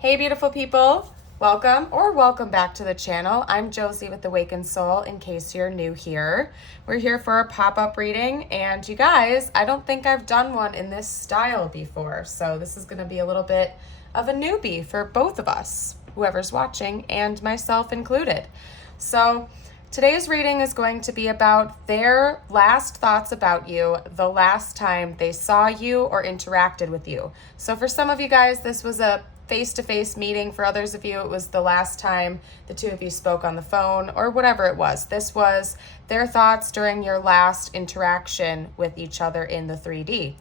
Hey beautiful people, welcome back to the channel. I'm Josie with Awakened Soul, in case you're new here. We're here for a pop-up reading, and you guys, I don't think I've done one in this style before, so this is going to be a little bit of a newbie for both of us, whoever's watching, and myself included. So today's reading is going to be about their last thoughts about you the last time they saw you or interacted with you. So for some of you guys, this was a face-to-face meeting. For others of you, it was the last time the two of you spoke on the phone or whatever it was. This was their thoughts during your last interaction with each other in the 3D.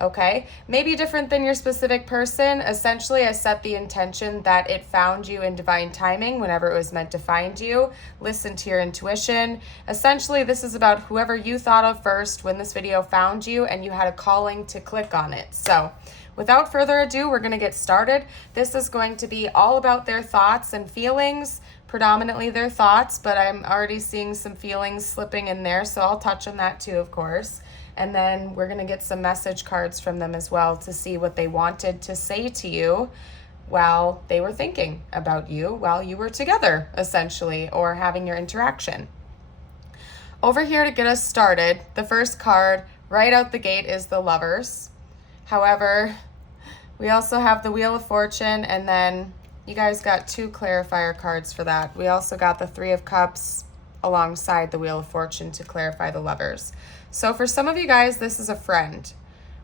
Okay, maybe different than your specific person. Essentially, I set the intention that it found you in divine timing whenever it was meant to find you. Listen to your intuition. Essentially, this is about whoever you thought of first when this video found you and you had a calling to click on it. So without further ado, we're going to get started. This is going to be all about their thoughts and feelings, predominantly their thoughts, but I'm already seeing some feelings slipping in there, so I'll touch on that too, of course. And then we're going to get some message cards from them as well to see what they wanted to say to you while they were thinking about you, while you were together, essentially, or having your interaction. Over here to get us started, the first card right out the gate is the Lovers. However, we also have the Wheel of Fortune, and then you guys got two clarifier cards for that. We also got the Three of Cups alongside the Wheel of Fortune to clarify the Lovers. So for some of you guys, this is a friend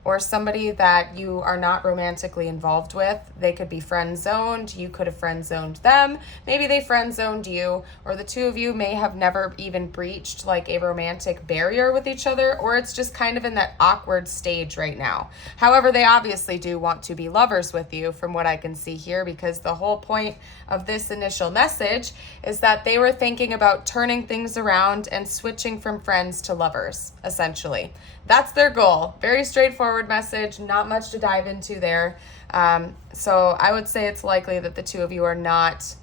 or somebody that you are not romantically involved with. They could be friend zoned. You could have friend zoned them. Maybe they friend zoned you, or the two of you may have never even breached like a romantic barrier with each other, or it's just kind of in that awkward stage right now. However, they obviously do want to be lovers with you from what I can see here, because the whole point of this initial message is that they were thinking about turning things around and switching from friends to lovers, essentially. That's their goal. Very straightforward message, not much to dive into there. So I would say it's likely that the two of you are not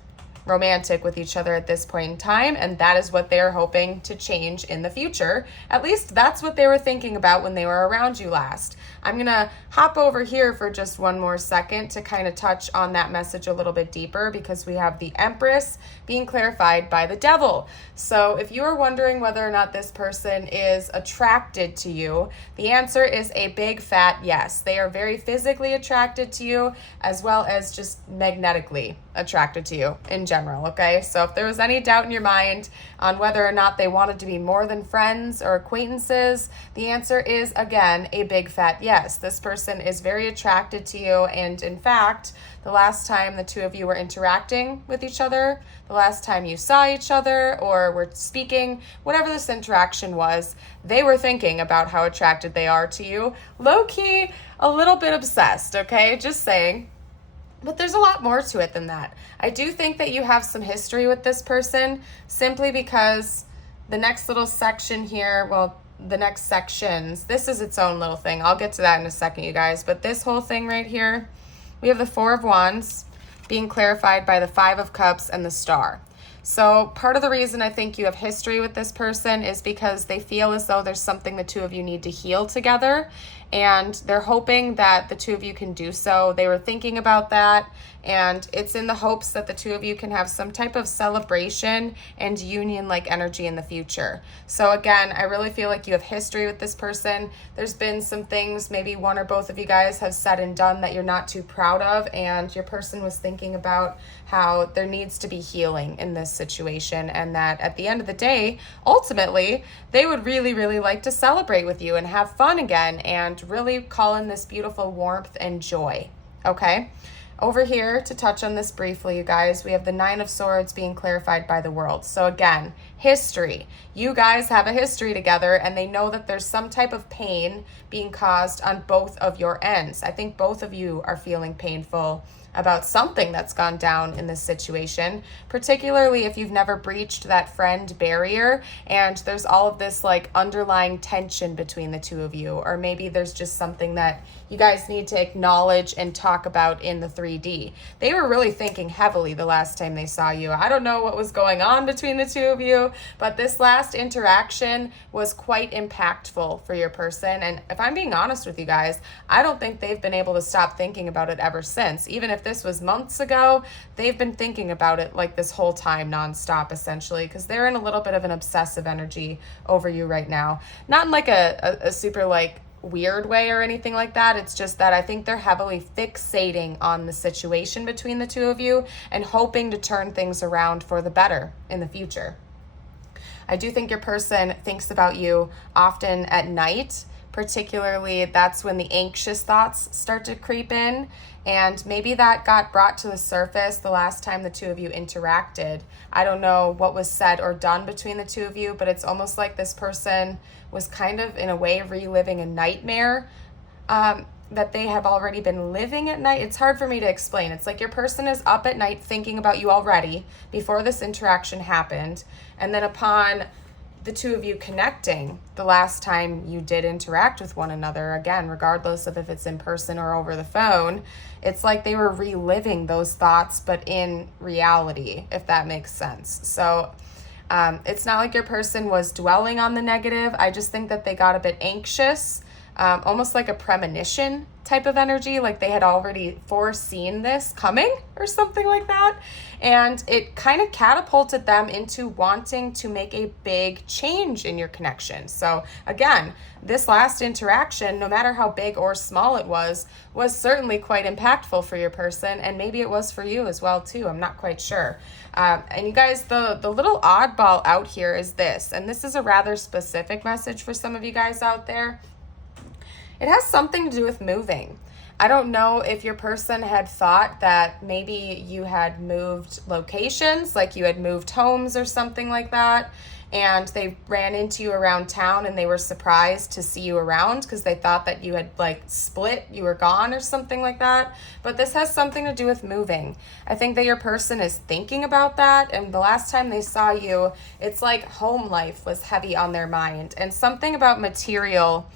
romantic with each other at this point in time, and that is what they're hoping to change in the future. At least that's what they were thinking about when they were around you last. I'm gonna hop over here for just one more second to kind of touch on that message a little bit deeper, because we have the Empress being clarified by the Devil. So if you are wondering whether or not this person is attracted to you, the answer is a big fat yes. They are very physically attracted to you, as well as just magnetically attracted to you in general, okay? So if there was any doubt in your mind on whether or not they wanted to be more than friends or acquaintances, the answer is, again, a big fat yes. This person is very attracted to you, and in fact, the last time the two of you were interacting with each other, the last time you saw each other or were speaking, whatever this interaction was, they were thinking about how attracted they are to you. Low-key, a little bit obsessed, okay? Just saying. But there's a lot more to it than that. I do think that you have some history with this person, simply because the next little section here, well, the next sections, this is its own little thing. I'll get to that in a second, you guys. But this whole thing right here, we have the Four of Wands being clarified by the Five of Cups and the Star. So part of the reason I think you have history with this person is because they feel as though there's something the two of you need to heal together, and they're hoping that the two of you can do so. They were thinking about that, and it's in the hopes that the two of you can have some type of celebration and union-like energy in the future. So again, I really feel like you have history with this person. There's been some things maybe one or both of you guys have said and done that you're not too proud of, and your person was thinking about how there needs to be healing in this situation, and that at the end of the day, ultimately, they would really, really like to celebrate with you and have fun again and really call in this beautiful warmth and joy, okay? Over here, to touch on this briefly, you guys, we have the Nine of Swords being clarified by the World. So again, history. You guys have a history together, and they know that there's some type of pain being caused on both of your ends. I think both of you are feeling painful about something that's gone down in this situation, particularly if you've never breached that friend barrier and there's all of this like underlying tension between the two of you, or maybe there's just something that you guys need to acknowledge and talk about in the 3D. They were really thinking heavily the last time they saw you. I don't know what was going on between the two of you, you, but this last interaction was quite impactful for your person. And if I'm being honest with you guys, I don't think they've been able to stop thinking about it ever since. Even if this was months ago, they've been thinking about it like this whole time nonstop, essentially, because they're in a little bit of an obsessive energy over you right now. Not in like a super like weird way or anything like that. It's just that I think they're heavily fixating on the situation between the two of you and hoping to turn things around for the better in the future. I do think your person thinks about you often at night. Particularly, that's when the anxious thoughts start to creep in, and maybe that got brought to the surface the last time the two of you interacted. I don't know what was said or done between the two of you, but it's almost like this person was kind of in a way reliving a nightmare that they have already been living at night. It's hard for me to explain. It's like your person is up at night thinking about you already before this interaction happened, and then upon the two of you connecting the last time you did interact with one another, again, regardless of if it's in person or over the phone, it's like they were reliving those thoughts, but in reality, if that makes sense. So it's not like your person was dwelling on the negative. I just think that they got a bit anxious, almost like a premonition type of energy, like they had already foreseen this coming or something like that. And it kind of catapulted them into wanting to make a big change in your connection. So again, this last interaction, no matter how big or small it was certainly quite impactful for your person. And maybe it was for you as well too. I'm not quite sure. And you guys, the little oddball out here is this, and this is a rather specific message for some of you guys out there. It has something to do with moving. I don't know if your person had thought that maybe you had moved locations, like you had moved homes or something like that, and they ran into you around town and they were surprised to see you around because they thought that you had like split, you were gone or something like that. But this has something to do with moving. I think that your person is thinking about that, and the last time they saw you, it's like home life was heavy on their mind and something about material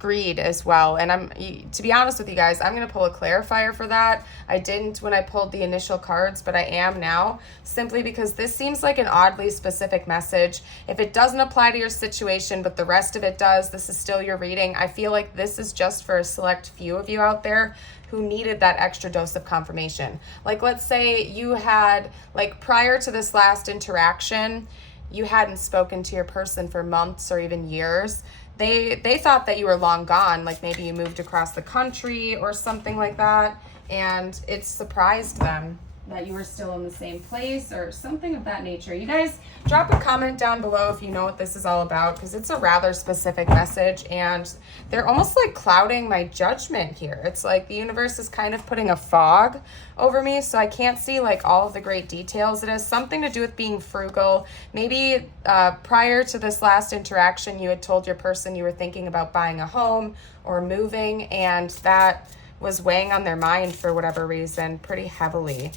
greed as well. And to be honest with you guys, I'm going to pull a clarifier for that. I didn't when I pulled the initial cards, but I am now, simply because this seems like an oddly specific message. If it doesn't apply to your situation, but the rest of it does, this is still your reading. I feel like this is just for a select few of you out there who needed that extra dose of confirmation. Like, let's say you had, like, prior to this last interaction, you hadn't spoken to your person for months or even years. They thought that you were long gone, like maybe you moved across the country or something like that, and it surprised them that you were still in the same place or something of that nature. You guys, drop a comment down below if you know what this is all about, because it's a rather specific message, and they're almost like clouding my judgment here. It's like the universe is kind of putting a fog over me, so I can't see like all of the great details. It has something to do with being frugal. Maybe prior to this last interaction, you had told your person you were thinking about buying a home or moving, and that was weighing on their mind for whatever reason pretty heavily.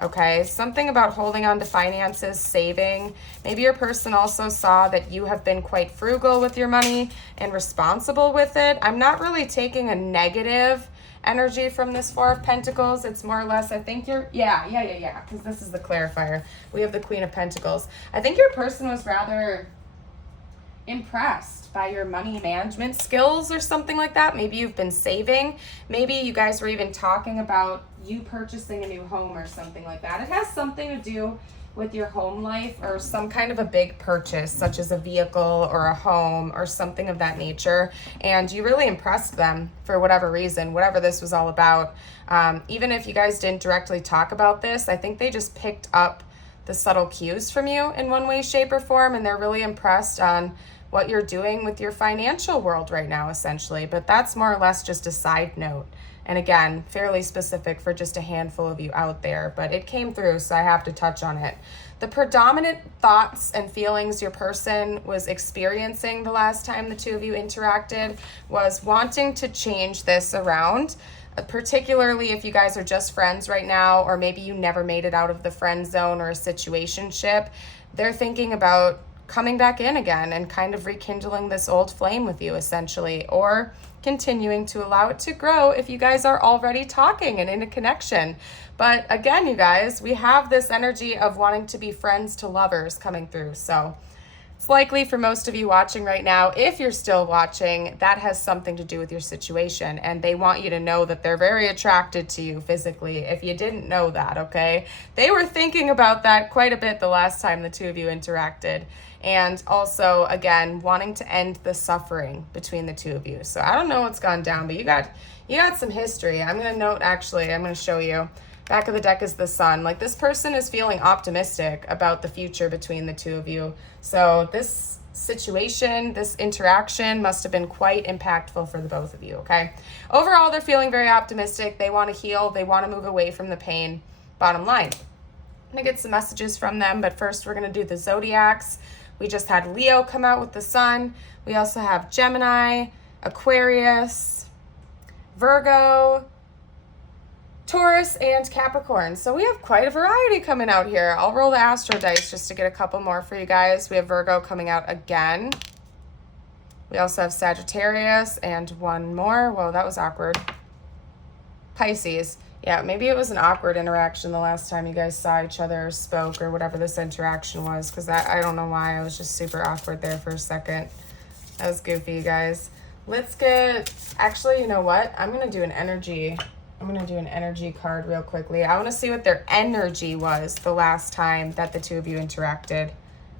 Okay, something about holding on to finances, saving. Maybe your person also saw that you have been quite frugal with your money and responsible with it. I'm not really taking a negative energy from this Four of Pentacles. It's more or less, I think you're, yeah, because this is the clarifier. We have the Queen of Pentacles. I think your person was rather impressed by your money management skills or something like that. Maybe you've been saving. Maybe you guys were even talking about you purchasing a new home or something like that. It has something to do with your home life or some kind of a big purchase, such as a vehicle or a home or something of that nature. And you really impressed them for whatever reason, whatever this was all about. Even if you guys didn't directly talk about this, I think they just picked up the subtle cues from you in one way, shape, or form, and they're really impressed on what you're doing with your financial world right now, essentially. But that's more or less just a side note. And again, fairly specific for just a handful of you out there, but it came through, so I have to touch on it. The predominant thoughts and feelings your person was experiencing the last time the two of you interacted was wanting to change this around, particularly if you guys are just friends right now, or maybe you never made it out of the friend zone or a situationship. They're thinking about coming back in again and kind of rekindling this old flame with you, essentially, or continuing to allow it to grow if you guys are already talking and in a connection. But again, you guys, we have this energy of wanting to be friends to lovers coming through. So It's likely for most of you watching right now, if you're still watching, that has something to do with your situation, and they want you to know that they're very attracted to you physically, if you didn't know that, okay? They were thinking about that quite a bit the last time the two of you interacted, and also, again, wanting to end the suffering between the two of you. So I don't know what's gone down, but you got some history. I'm going to note, actually, I'm going to show you. Back of the deck is the Sun. Like, this person is feeling optimistic about the future between the two of you. So this situation, this interaction must have been quite impactful for the both of you, okay? Overall, they're feeling very optimistic. They want to heal. They want to move away from the pain. Bottom line. I'm going to get some messages from them, but first we're going to do the Zodiacs. We just had Leo come out with the Sun. We also have Gemini, Aquarius, Virgo, Taurus, and Capricorn. So we have quite a variety coming out here. I'll roll the Astro dice just to get a couple more for you guys. We have Virgo coming out again. We also have Sagittarius and one more. Whoa, that was awkward. Pisces. Yeah, maybe it was an awkward interaction the last time you guys saw each other or spoke or whatever this interaction was, because I don't know why. I was just super awkward there for a second. That was goofy, you guys. Let's get... Actually, you know what? I'm going to do an energy card real quickly. I want to see what their energy was the last time that the two of you interacted.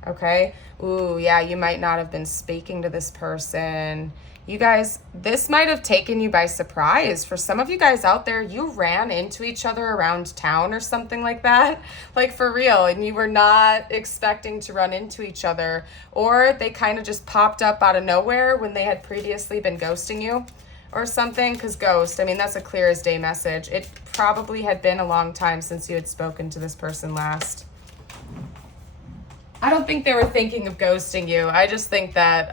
Okay? Ooh, yeah, you might not have been speaking to this person. You guys, this might have taken you by surprise. For some of you guys out there, you ran into each other around town or something like that. Like, for real. And you were not expecting to run into each other. Or they kind of just popped up out of nowhere when they had previously been ghosting you or something, because ghost, I mean, that's a clear as day message. It probably had been a long time since you had spoken to this person last. I don't think they were thinking of ghosting you. I just think that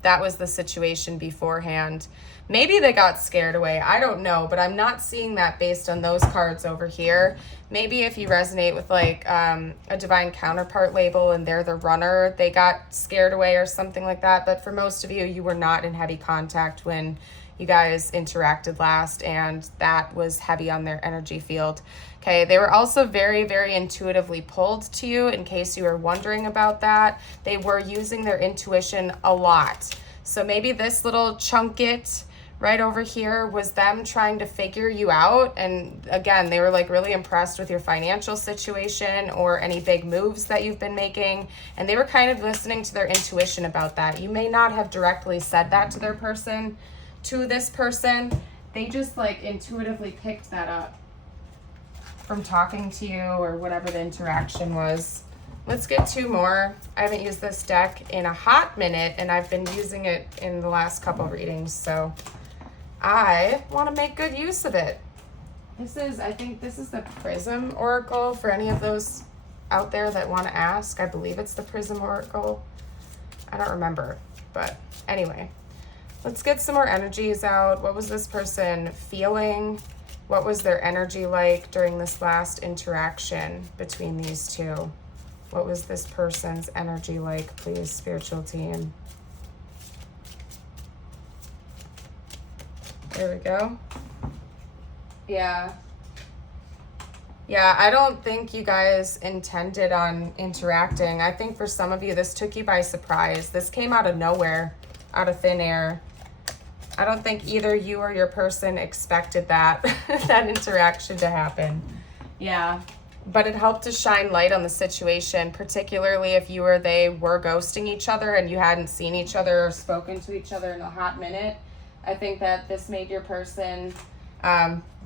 that was the situation beforehand. Maybe they got scared away. I don't know, but I'm not seeing that based on those cards over here. Maybe if you resonate with like a divine counterpart label and they're the runner, they got scared away or something like that. But for most of you, you were not in heavy contact when you guys interacted last, and that was heavy on their energy field. Okay, they were also very, very intuitively pulled to you, in case you were wondering about that. They were using their intuition a lot. So maybe this little chunket right over here was them trying to figure you out. And again, they were like really impressed with your financial situation or any big moves that you've been making. And they were kind of listening to their intuition about that. You may not have directly said that to this person. They just like intuitively picked that up from talking to you or whatever the interaction was. Let's get two more. I haven't used this deck in a hot minute, and I've been using it in the last couple readings, so I want to make good use of it. I think this is the Prism Oracle for any of those out there that want to ask. I believe it's the Prism Oracle. I don't remember, but anyway. Let's get some more energies out. What was this person feeling? What was their energy like during this last interaction between these two? What was this person's energy like, please, spiritual team? There we go. Yeah, I don't think you guys intended on interacting. I think for some of you, this took you by surprise. This came out of nowhere, out of thin air. I don't think either you or your person expected that, that interaction to happen. Yeah. But it helped to shine light on the situation, particularly if you or they were ghosting each other and you hadn't seen each other or spoken to each other in a hot minute. I think that this made your person,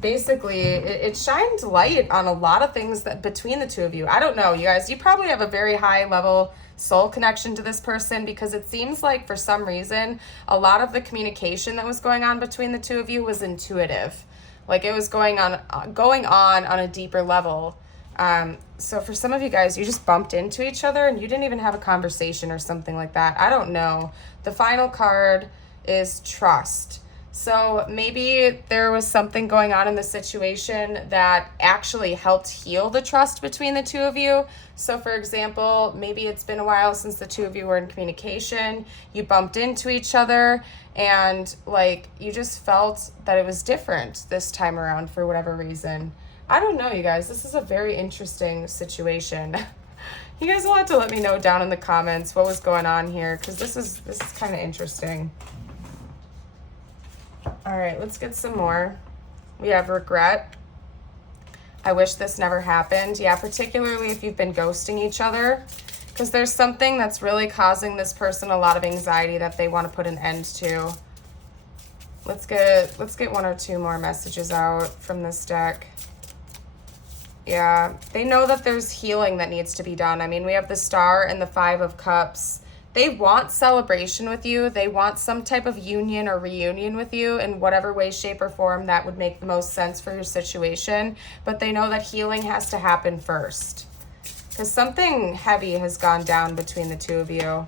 basically, it shined light on a lot of things that between the two of you. I don't know, you guys, you probably have a very high level soul connection to this person, because it seems like for some reason, a lot of the communication that was going on between the two of you was intuitive. Like it was going on a deeper level. So for some of you guys, you just bumped into each other and you didn't even have a conversation or something like that. I don't know. The final card is trust. So maybe there was something going on in the situation that actually helped heal the trust between the two of you. So for example, maybe it's been a while since the two of you were in communication, you bumped into each other, and like you just felt that it was different this time around for whatever reason. I don't know, you guys. This is a very interesting situation. You guys will have to let me know down in the comments what was going on here, because this is kind of interesting. All right, let's get some more. We have regret. I wish this never happened. Yeah, particularly if you've been ghosting each other, because there's something that's really causing this person a lot of anxiety that they want to put an end to. Let's get one or two more messages out from this deck. Yeah, they know that there's healing that needs to be done. I mean, we have the Star and the Five of Cups. They want celebration with you. They want some type of union or reunion with you in whatever way, shape, or form that would make the most sense for your situation. But they know that healing has to happen first, because something heavy has gone down between the two of you.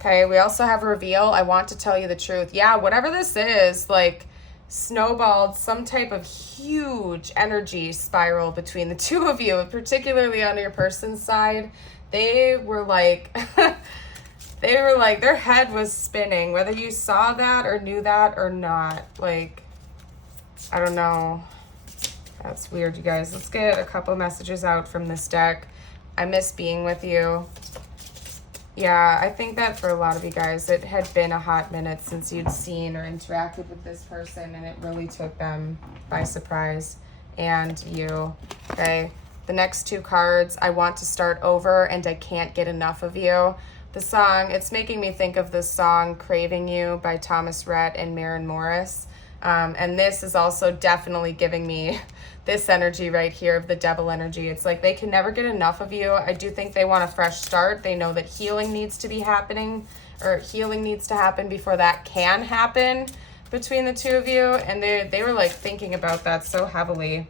Okay, we also have reveal. I want to tell you the truth. Yeah, whatever this is, like, snowballed some type of huge energy spiral between the two of you, particularly on your person's side. They were like, their head was spinning, whether you saw that or knew that or not. Like, I don't know. That's weird, you guys. Let's get a couple messages out from this deck. I miss being with you. Yeah, I think that for a lot of you guys, it had been a hot minute since you'd seen or interacted with this person, and it really took them by surprise. And you, okay? The next two cards, I want to start over and I can't get enough of you. The song, it's making me think of this song, Craving You by Thomas Rhett and Maren Morris. And this is also definitely giving me this energy right here of the devil energy. It's like they can never get enough of you. I do think they want a fresh start. They know that healing needs to be happening, or healing needs to happen before that can happen between the two of you. And they were like thinking about that so heavily.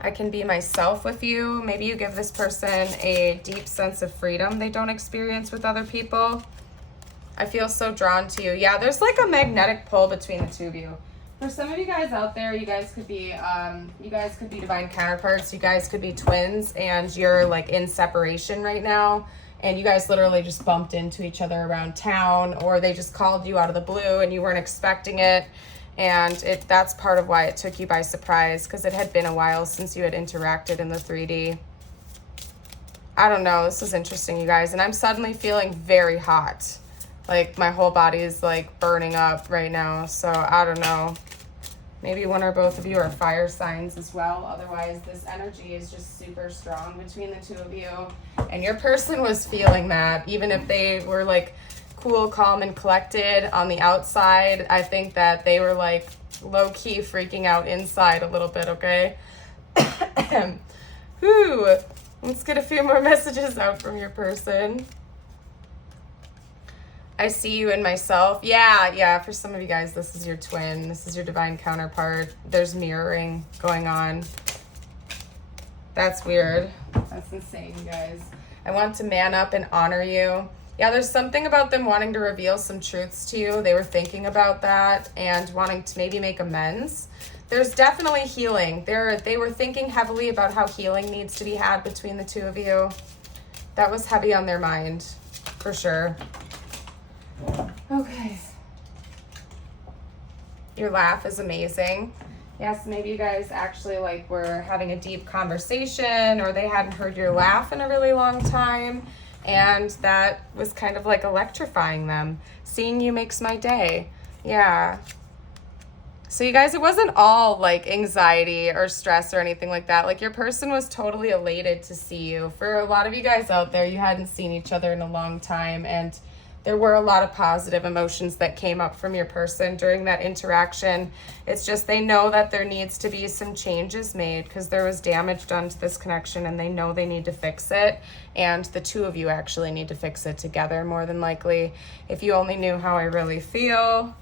I can be myself with you. Maybe you give this person a deep sense of freedom they don't experience with other people. I feel so drawn to you. Yeah, there's like a magnetic pull between the two of you. For some of you guys out there, you guys could be divine counterparts. You guys could be twins, and you're like in separation right now, and you guys literally just bumped into each other around town, or they just called you out of the blue and you weren't expecting it. And that's part of why it took you by surprise, because it had been a while since you had interacted in the 3D. I don't know. This is interesting, you guys. And I'm suddenly feeling very hot. Like, my whole body is, like, burning up right now. So, I don't know. Maybe one or both of you are fire signs as well. Otherwise, this energy is just super strong between the two of you. And your person was feeling that. Even if they were, like, cool, calm, and collected on the outside, I think that they were, like, low-key freaking out inside a little bit, okay? Whew. Let's get a few more messages out from your person. I see you in myself. Yeah, for some of you guys, this is your twin. This is your divine counterpart. There's mirroring going on. That's weird. That's insane, you guys. I want to man up and honor you. Yeah, there's something about them wanting to reveal some truths to you. They were thinking about that and wanting to maybe make amends. There's definitely healing. They were thinking heavily about how healing needs to be had between the two of you. That was heavy on their mind, for sure. Okay. Your laugh is amazing. Yes, maybe you guys actually like were having a deep conversation, or they hadn't heard your laugh in a really long time, and that was kind of like electrifying them. Seeing you makes my day. Yeah. So you guys, it wasn't all like anxiety or stress or anything like that. Like, your person was totally elated to see you. For a lot of you guys out there, you hadn't seen each other in a long time, and there were a lot of positive emotions that came up from your person during that interaction. It's just they know that there needs to be some changes made because there was damage done to this connection, and they know they need to fix it. And the two of you actually need to fix it together, more than likely. If you only knew how I really feel.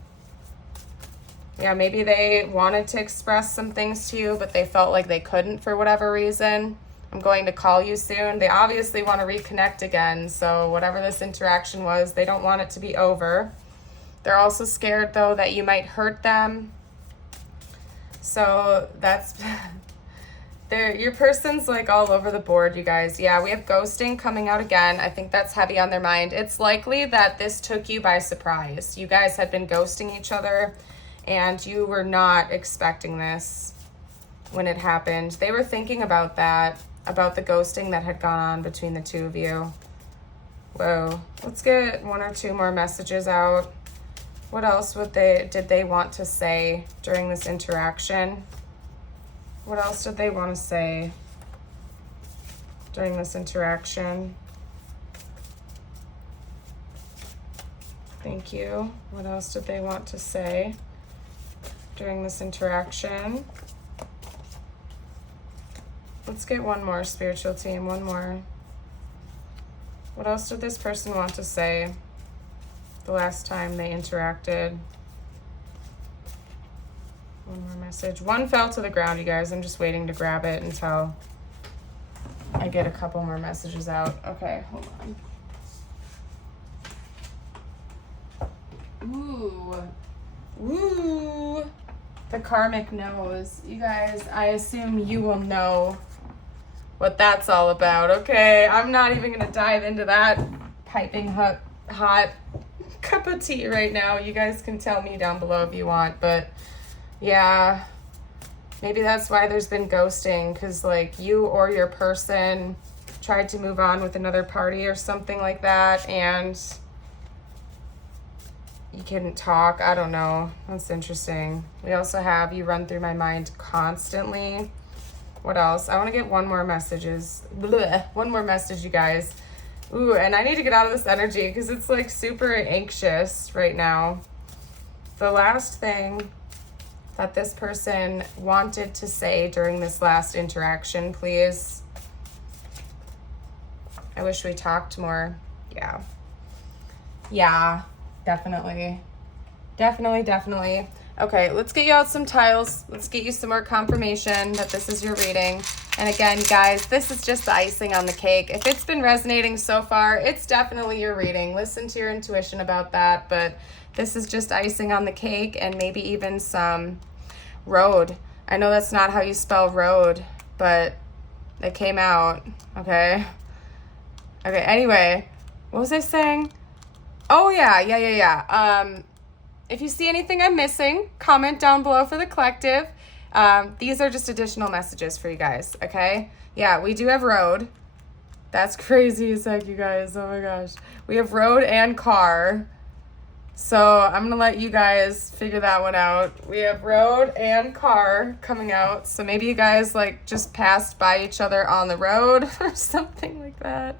Yeah, maybe they wanted to express some things to you, but they felt like they couldn't for whatever reason. I'm going to call you soon. They obviously want to reconnect again, so whatever this interaction was, they don't want it to be over. They're also scared, though, that you might hurt them. So that's... your person's like all over the board, you guys. Yeah, we have ghosting coming out again. I think that's heavy on their mind. It's likely that this took you by surprise. You guys had been ghosting each other, and you were not expecting this. when it happened. They were thinking about that, about the ghosting that had gone on between the two of you. Whoa. Let's get 1 or 2 more messages out. What else did they want to say during this interaction? What else did they want to say during this interaction? Thank you. What else did they want to say during this interaction? Let's get one more, spiritual team, one more. What else did this person want to say the last time they interacted? One more message. One fell to the ground, you guys. I'm just waiting to grab it until I get a couple more messages out. Okay, hold on. Ooh. The karmic knows. You guys, I assume you will know what that's all about, okay? I'm not even going to dive into that piping hot cup of tea right now. You guys can tell me down below if you want, but yeah, maybe that's why there's been ghosting, because like you or your person tried to move on with another party or something like that, and you couldn't talk. I don't know. That's interesting. We also have you run through my mind constantly. What else? I want to get one more one more message, you guys. Ooh, and I need to get out of this energy because it's like super anxious right now. The last thing that this person wanted to say during this last interaction, please. I wish we talked more. Yeah. Yeah, definitely. Definitely. Okay, let's get you out some tiles. Let's get you some more confirmation that this is your reading. And again, guys, this is just the icing on the cake. If it's been resonating so far, it's definitely your reading. Listen to your intuition about that, but this is just icing on the cake and maybe even some road. I know that's not how you spell road, but it came out, okay? Okay, anyway, what was I saying? Oh, yeah. If you see anything I'm missing, comment down below for the collective. These are just additional messages for you guys, okay? Yeah, we do have road. That's crazy as heck, you guys. Oh my gosh. We have road and car. So I'm gonna let you guys figure that one out. We have road and car coming out. So maybe you guys like just passed by each other on the road or something like that.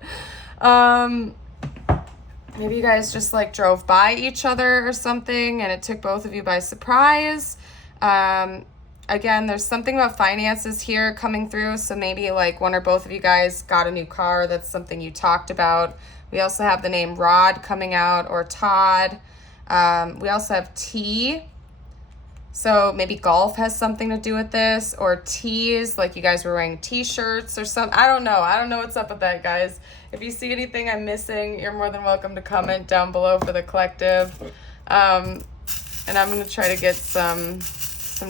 Maybe you guys just like drove by each other or something and it took both of you by surprise. Again, there's something about finances here coming through. So maybe like one or both of you guys got a new car. That's something you talked about. We also have the name Rod coming out, or Todd. We also have T. So maybe golf has something to do with this, or tees, like you guys were wearing t-shirts or something. I don't know what's up with that, guys. If you see anything I'm missing, you're more than welcome to comment down below for the collective. And I'm going to try to get some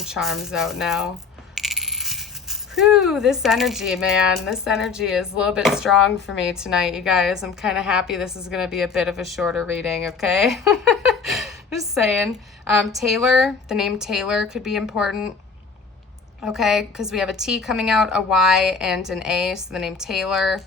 charms out now. Whew, this energy, man. This energy is a little bit strong for me tonight, you guys. I'm kind of happy this is going to be a bit of a shorter reading, okay? Just saying. Taylor, the name Taylor could be important, okay? Because we have a T coming out, a Y, and an A, so the name Taylor.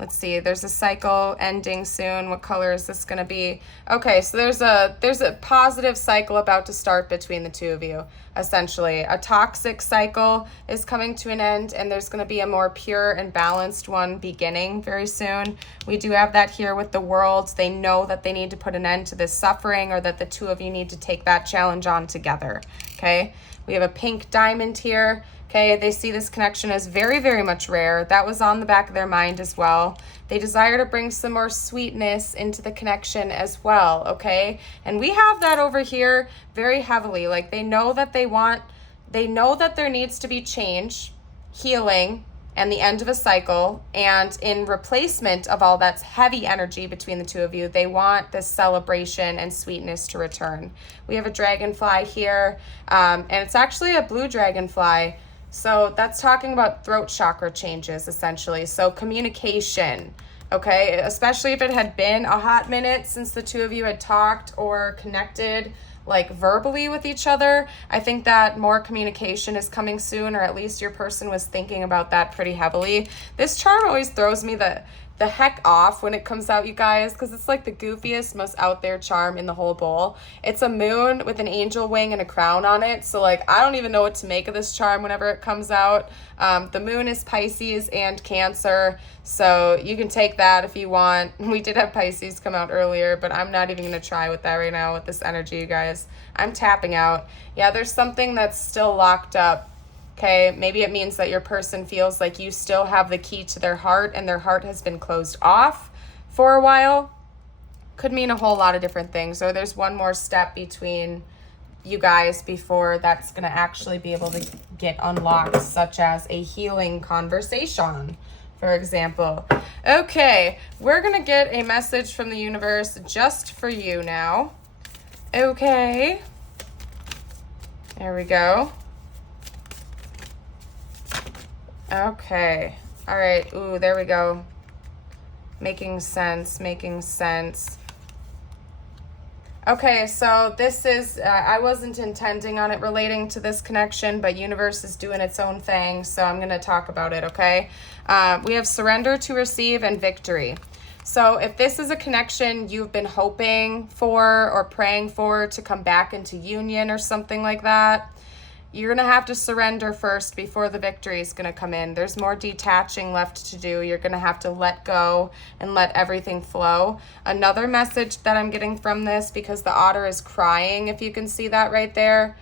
Let's see, there's a cycle ending soon. What color is this going to be? Okay, so there's a positive cycle about to start between the two of you, essentially. A toxic cycle is coming to an end, and there's going to be a more pure and balanced one beginning very soon. We do have that here with the World. They know that they need to put an end to this suffering, or that the two of you need to take that challenge on together, okay? We have a pink diamond here. Okay, they see this connection as very, very much rare. That was on the back of their mind as well. They desire to bring some more sweetness into the connection as well, okay? And we have that over here very heavily. Like they know that there needs to be change, healing, and the end of a cycle. And in replacement of all that's heavy energy between the two of you, they want this celebration and sweetness to return. We have a dragonfly here, and it's actually a blue dragonfly. So that's talking about throat chakra changes, essentially. So communication, okay? Especially if it had been a hot minute since the two of you had talked or connected. like verbally with each other. I think that more communication is coming soon, or at least your person was thinking about that pretty heavily. This charm always throws me the heck off when it comes out, you guys, because it's like the goofiest, most out there charm in the whole bowl. It's a moon with an angel wing and a crown on it. So like, I don't even know what to make of this charm whenever it comes out. The moon is Pisces and Cancer, so you can take that if you want. We did have Pisces come out earlier, but I'm not even going to try with that right now with this energy, you guys. I'm tapping out. Yeah, there's something that's still locked up. Okay, maybe it means that your person feels like you still have the key to their heart and their heart has been closed off for a while. Could mean a whole lot of different things. Or there's one more step between you guys before that's going to actually be able to get unlocked, such as a healing conversation, for example. Okay, we're going to get a message from the universe just for you now. Okay, there we go. Okay. All right. Ooh, there we go. Making sense. Making sense. Okay, so this is, I wasn't intending on it relating to this connection, but universe is doing its own thing, so I'm going to talk about it, okay? We have surrender to receive and victory. So if this is a connection you've been hoping for or praying for to come back into union or something like that, you're going to have to surrender first before the victory is going to come in. There's more detaching left to do. You're going to have to let go and let everything flow. Another message that I'm getting from this, because the otter is crying, if you can see that right there,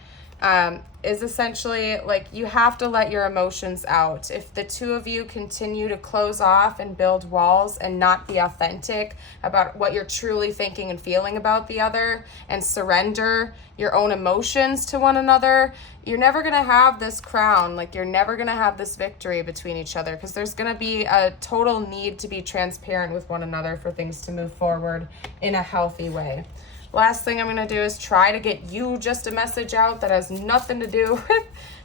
is essentially like you have to let your emotions out. If the two of you continue to close off and build walls and not be authentic about what you're truly thinking and feeling about the other and surrender your own emotions to one another, you're never going to have this crown. Like, you're never going to have this victory between each other, because there's going to be a total need to be transparent with one another for things to move forward in a healthy way. Last thing I'm going to do is try to get you just a message out that has nothing to do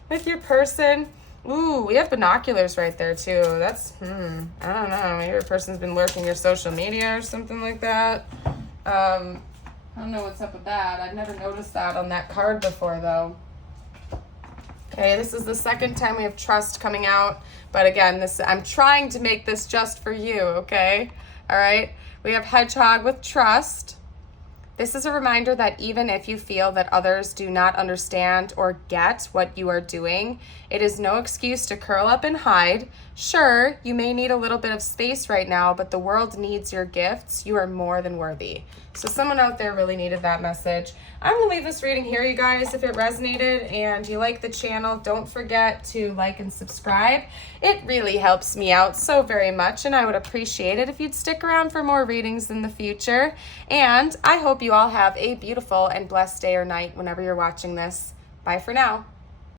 with your person. Ooh, we have binoculars right there too. That's, I don't know. Maybe your person's been lurking your social media or something like that. I don't know what's up with that. I've never noticed that on that card before though. Okay, this is the second time we have trust coming out. But again, I'm trying to make this just for you, okay? All right. We have hedgehog with trust. This is a reminder that even if you feel that others do not understand or get what you are doing, it is no excuse to curl up and hide. Sure, you may need a little bit of space right now, but the world needs your gifts. You are more than worthy. So someone out there really needed that message. I'm going to leave this reading here, you guys. If it resonated and you like the channel, don't forget to like and subscribe. It really helps me out so very much, and I would appreciate it if you'd stick around for more readings in the future. And I hope you all have a beautiful and blessed day or night whenever you're watching this. Bye for now.